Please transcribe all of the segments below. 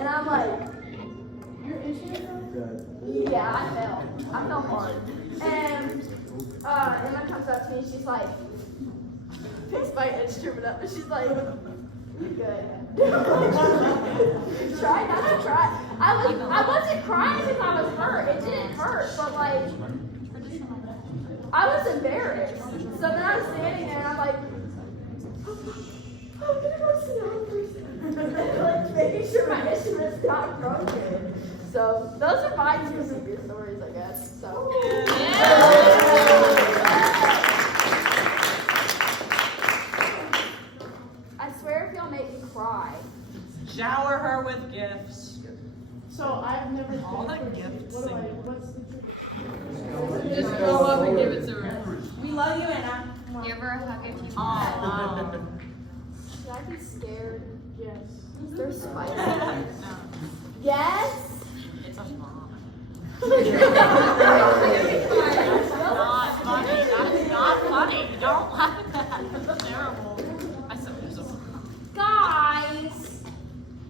And I'm like, you're itching? Yeah, I fell hard. And Emma comes up to me, she's like, picks my instrument up, and she's like, you good. Try not to cry. I wasn't crying because I was hurt. It didn't hurt, but like, I was embarrassed. So then I was standing there and I'm like, I'm gonna go sit down first. Like making sure my instrument's not broken. So those are my two super stories, I guess. So. I swear if y'all make me cry. Shower her with gifts. So I've never all the gifts. What's the Just go up and give it to her. We love you, Anna. Give her a hug if you want. Should I be scared? Yes. Is there spiders? No. Yes? It's a mom. Not funny. That's not funny. Don't laugh at that. That's terrible. I said it was a Guys,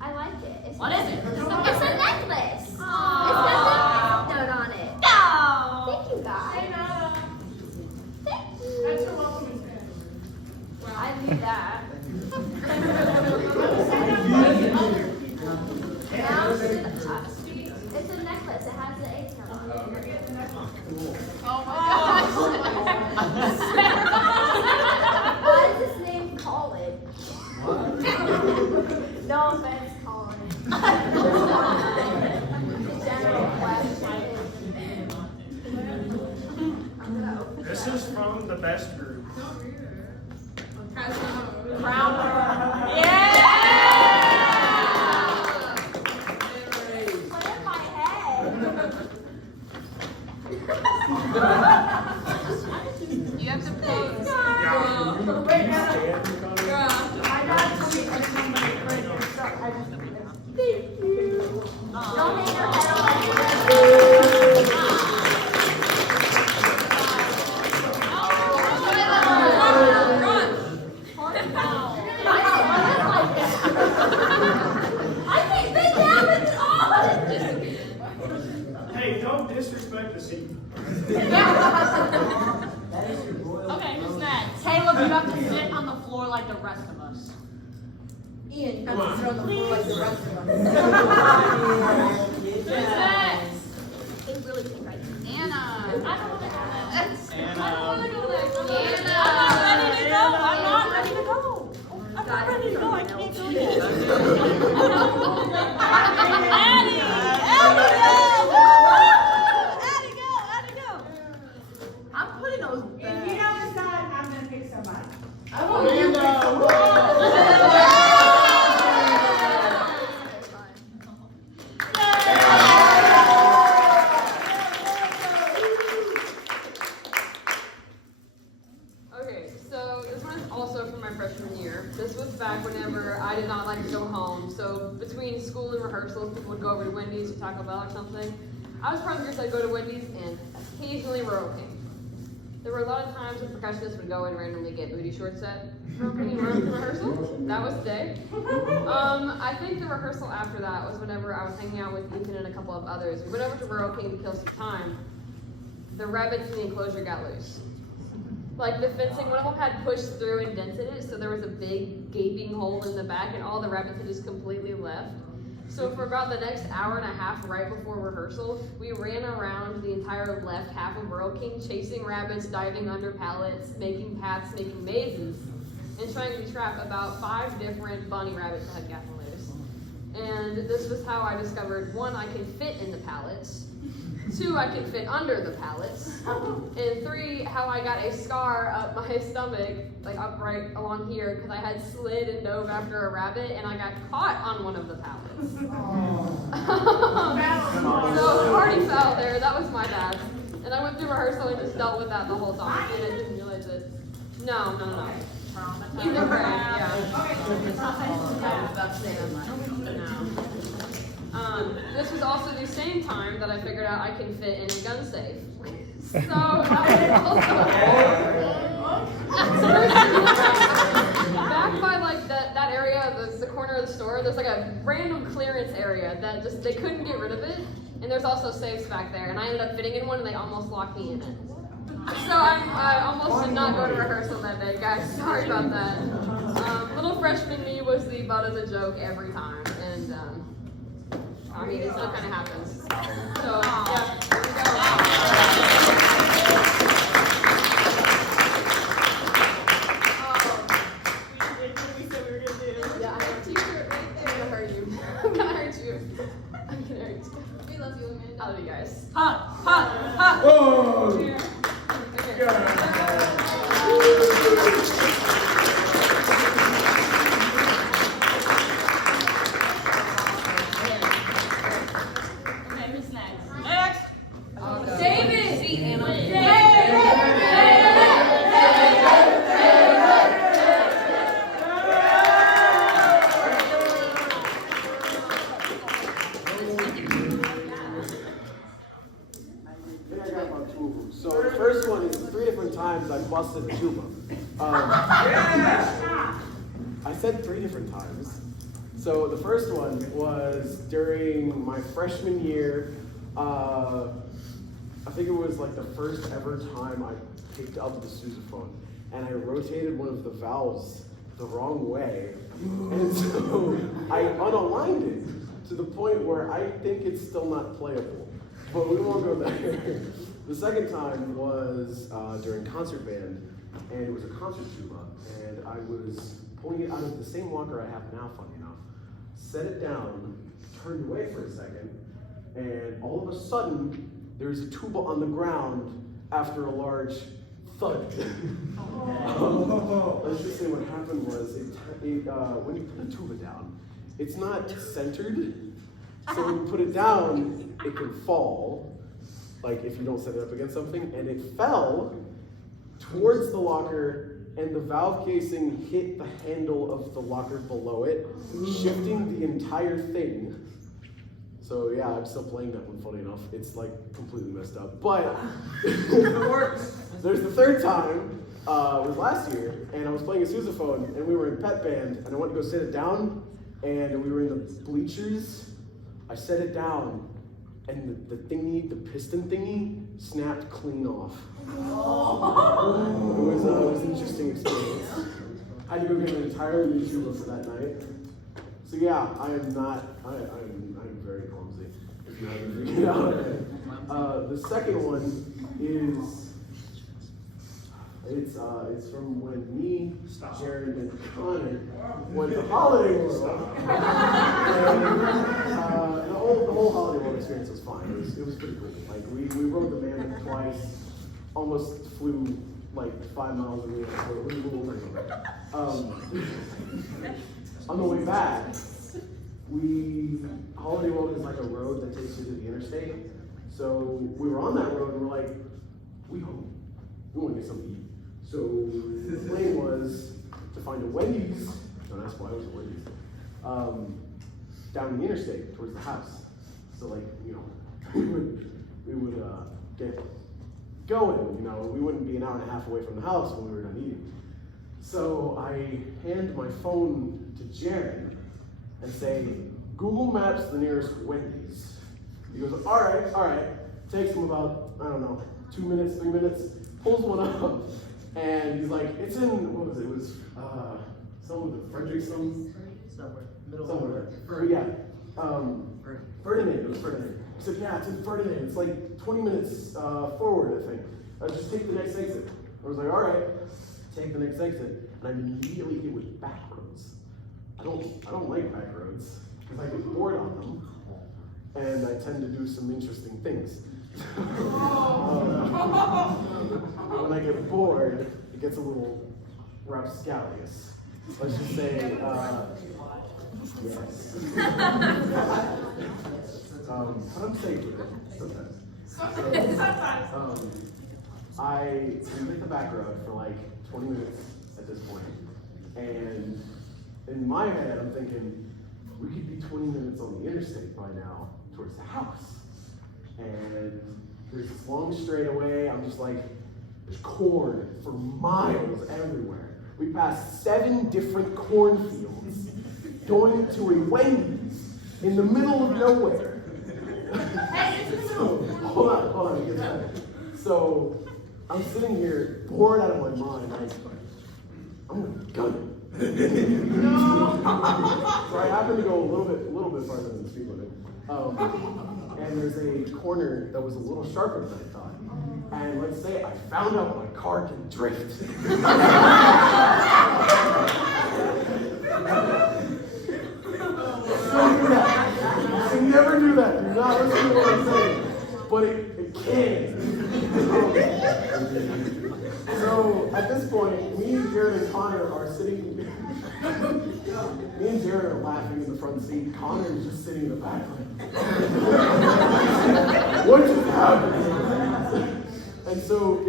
I like it. What is it? It's a necklace. Aww. It's got the note on it. No. Thank you, guys. Thank you. That's your welcoming fan. Well, I knew that. It's a necklace. It has the egg on it. Oh my gosh. Why is his name Colin? No offense, Colin. The general question. This is from the best group. Crown her. Yeah. Put in my head. You have to pose. Wait, Anna. Girl. My dad told me if somebody right here, so I just did this. Thank you. Don't hang your head on Hey, don't disrespect the seat. Okay, who's next? Caleb, you have to sit on the floor like the rest of us. Ian, you have to sit on the floor like the rest of us. Who's next? They really think right now. Anna. I don't want to go next. I don't want to go next. I'm not ready to go. I'm not ready to go. I'm not ready to go. I can't do this. Addie! Addie, go! Addie, go! Addie, go! I'm putting those back. If you don't decide, I'm gonna pick somebody. I want you to go. Okay, so this one is also from my freshman year. This was back whenever I did not like to go home. So between school and rehearsals, people would go over to Wendy's or Taco Bell or something. I was part of the group that would go to Wendy's and occasionally Rural King. There were a lot of times when percussionists would go and randomly get booty shorts at Rural King and rehearsal. That was the day. I think the rehearsal after that was whenever I was hanging out with Ethan and a couple of others. We went over to Rural King to kill some time. The rabbits in the enclosure got loose. Like the fencing, one of them had pushed through and dented it, so there was a big gaping hole in the back, and all the rabbits had just completely left. So for about the next hour and a half right before rehearsal, we ran around the entire left half of Rural King, chasing rabbits, diving under pallets, making paths, making mazes, and trying to trap about 5 different bunny rabbits that had gotten loose. And this was how I discovered, 1, I can fit in the pallets, 2, I can fit under the pallets, and 3, how I got a scar up my stomach, like up right along here, because I had slid and dove after a rabbit, and I got caught on one of the pallets. So party foul there, that was my bad. And I went through rehearsal and just dealt with that the whole time, and I didn't realize it. No. Either way, yeah. This was also the same time that I figured out I can fit in a gun safe. So that was also back by like that area of the corner of the store, there's like a random clearance area that just, they couldn't get rid of it. And there's also safes back there. And I ended up fitting in one and they almost locked me in it. So I almost did not go to rehearsal that day, guys. Sorry about that. Little freshman me was the butt of the joke every time. And I mean, it still kind of happens. So, yeah, here we go. We said we were gonna do. Yeah, I have a t-shirt right there. I'm gonna hurt you. I'm gonna hurt you. I'm gonna hurt you. We love you, Amanda. I love you guys. Whoa! Okay. Okay, who's next? Next! David! See, Anna. I think I got about 2 of them. So the first one is 3 different times I busted a tuba. I said 3 different times. So the first one was during my freshman year. I think it was like the first ever time I picked up the sousaphone, and I rotated one of the valves the wrong way, and so I unaligned it to the point where I think it's still not playable. But we won't go there. The second time was during concert band, and it was a concert tuba, and I was pulling it out of the same locker I have now, funny enough. Set it down, turned away for a second, and all of a sudden, there was a tuba on the ground after a large thud. Let's just say what happened was, when you put a tuba down, it's not centered, so when you put it down, it can fall, like if you don't set it up against something, and it fell towards the locker, and the valve casing hit the handle of the locker below it, shifting the entire thing. So yeah, I'm still playing that one, funny enough. It's like completely messed up. But there's the third time, it was last year, and I was playing a sousaphone, and we were in pep band, and I went to go sit it down, and we were in the bleachers. I set it down, and the thingy, the piston thingy, snapped clean off. It was an interesting experience. I had to go get an entire new tuba for that night. So yeah, I'm very clumsy, if you haven't figured it out. The second one is, it's from when me, Jared, and Connor went to Holiday World. And the whole Holiday World experience was fine. It was pretty cool. Like we rode the Mammoth twice, almost flew like 5 miles a minute. So it was a little crazy. On the way back, Holiday World is like a road that takes you to the interstate. So we were on that road and we're like, we home. We want to get something to eat. So the plan was to find a Wendy's. Don't ask why it was a Wendy's. Down the interstate towards the house. So like, we would get going. We wouldn't be an hour and a half away from the house when we were done eating. So I hand my phone to Jared and say, Google Maps the nearest Wendy's. He goes, all right. Takes him about, 2 minutes, 3 minutes, pulls one up, and he's like, it's in, what was it? It was some of the Frederickson? Somewhere. But yeah, Ferdinand, it was Ferdinand. He said, yeah, it's in Ferdinand. It's like 20 minutes forward, I think. Just take the next exit. I was like, all right, take the next exit. And I immediately hit with back roads. I don't like back roads, because I get bored on them, and I tend to do some interesting things. When I get bored, it gets a little rapscallious. Let's just say, yes. But I'm safe with it, sometimes. So, I hit the back road for like 20 minutes at this point, and in my head, I'm thinking, we could be 20 minutes on the interstate by now towards the house. And there's this long straightaway. I'm just like, there's corn for miles everywhere. We passed 7 different cornfields. going to a Wendy's in the middle of nowhere. So, hold on, get that. So, I'm sitting here bored out of my mind. I'm gonna gun it. So I happen to go a little bit farther than the speed limit. And there's a corner that was a little sharper than I thought. And let's say I found out my car can drift. Don't do that. I never do that. Do not listen to what I'm saying. But it can. So at this point, me, Jared, and Connor are sitting. Me and Jared are laughing in the front seat. Connor is just sitting in the back. What just happened? And so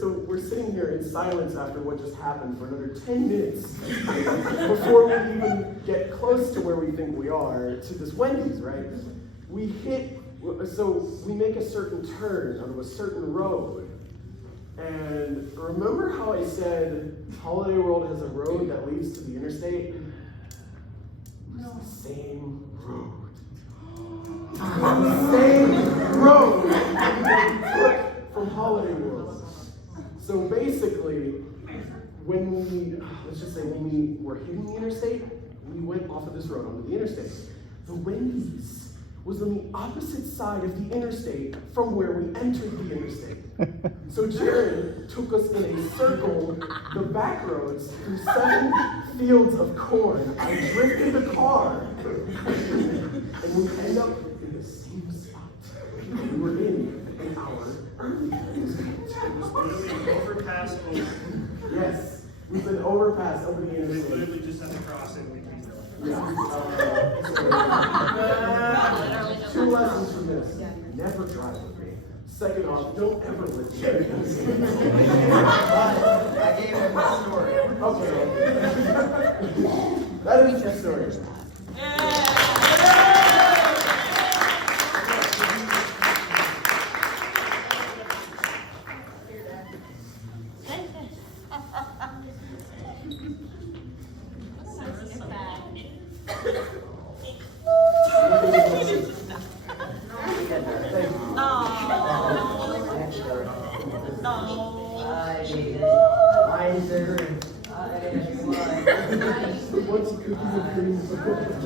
so we're sitting here in silence after what just happened for another 10 minutes before we even get close to where we think we are, to this Wendy's, right? We make a certain turn onto a certain road. And remember how I said Holiday World has a road that leads to the interstate? It's the same road. The same road that we took from Holiday World. So basically, when we were hitting the interstate, we went off of this road onto the interstate. The Wendy's was on the opposite side of the interstate from where we entered the interstate. So Jared took us in a circle, the back roads, through 7 fields of corn. I drifted the car, and we end up in the same spot we were in an hour earlier. Overpass over. Yes, we've been overpassed over the We interstate. literally just had to cross it. Yeah. 2 lessons from this. Never drive with me. Second off, don't ever listen to me. I gave him a story. Okay. That is your story. What's cookies and cream?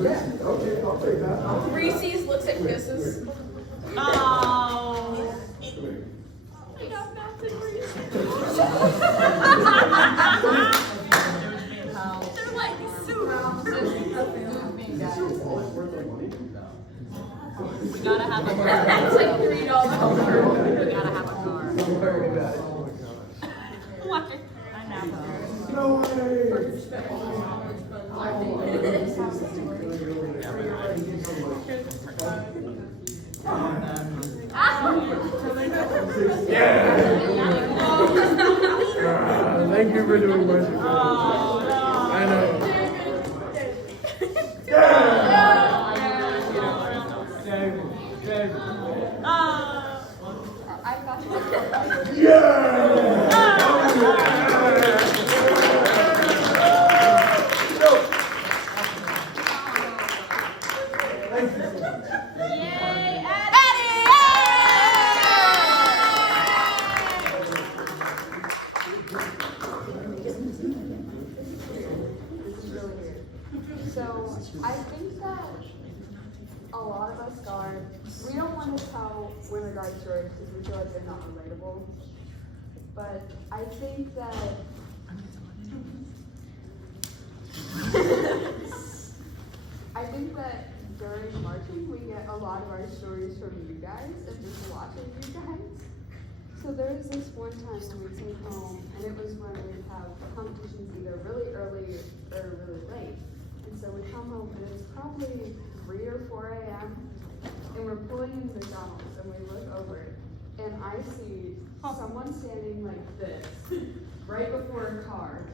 Yeah, okay, I'll take that. Reese's looks like kisses. Oh. I got melted Reese's. They're like soup. We gotta have a car. That's like $3. We gotta have a car. Don't worry about it. What? I know. No way! Thank you for doing my job. I know. So I think that a lot of us we don't want to tell women guard stories because we feel like they're not relatable. But I think that during marching we get a lot of our stories from you guys and just watching you guys. So there was this one time when we came home, and it was when we'd have competitions either really early or really late. And so we come home, and it's probably 3 or 4 a.m., and we're pulling into McDonald's, and we look over it, and I see someone standing like this, right before a car.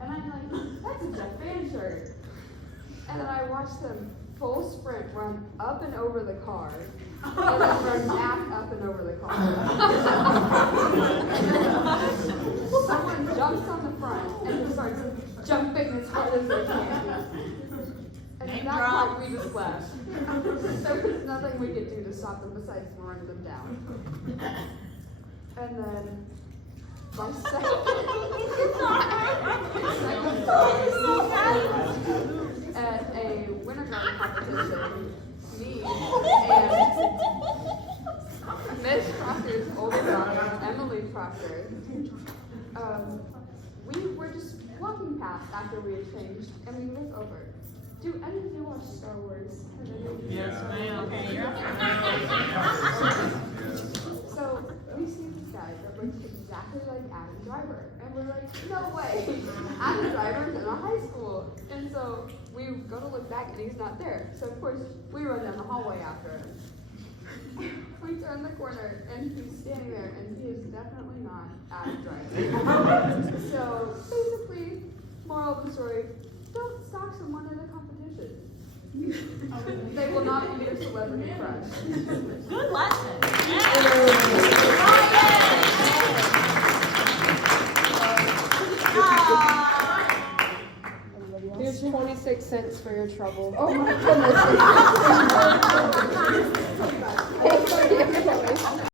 And I'm like, that's a Jeff Van shirt. And then I watched them full sprint run up and over the car, and then run back up and over the car. Someone jumps on the front and just starts jumping as hard as they can. Name that drop. point we just left. There was nothing we could do to stop them besides running them down. And then my at a winter garden competition, me and Miss Proctor's older daughter, Emily Proctor, we were just walking past after we had changed, and we look over. Do any of you watch Star Wars? Yes, ma'am. Okay, you're So we see this guy that looks exactly like Adam Driver, and we're like, no way, Adam Driver's in a high school. And so we go to look back, and he's not there. So of course we run down the hallway after him. We turn the corner, and he's standing there, and he is definitely not Adam Driver. So basically, moral of the story: don't stalk someone in a competition. They will not be your celebrity crush. Good lesson. Here's 26 cents for your trouble. Oh my goodness.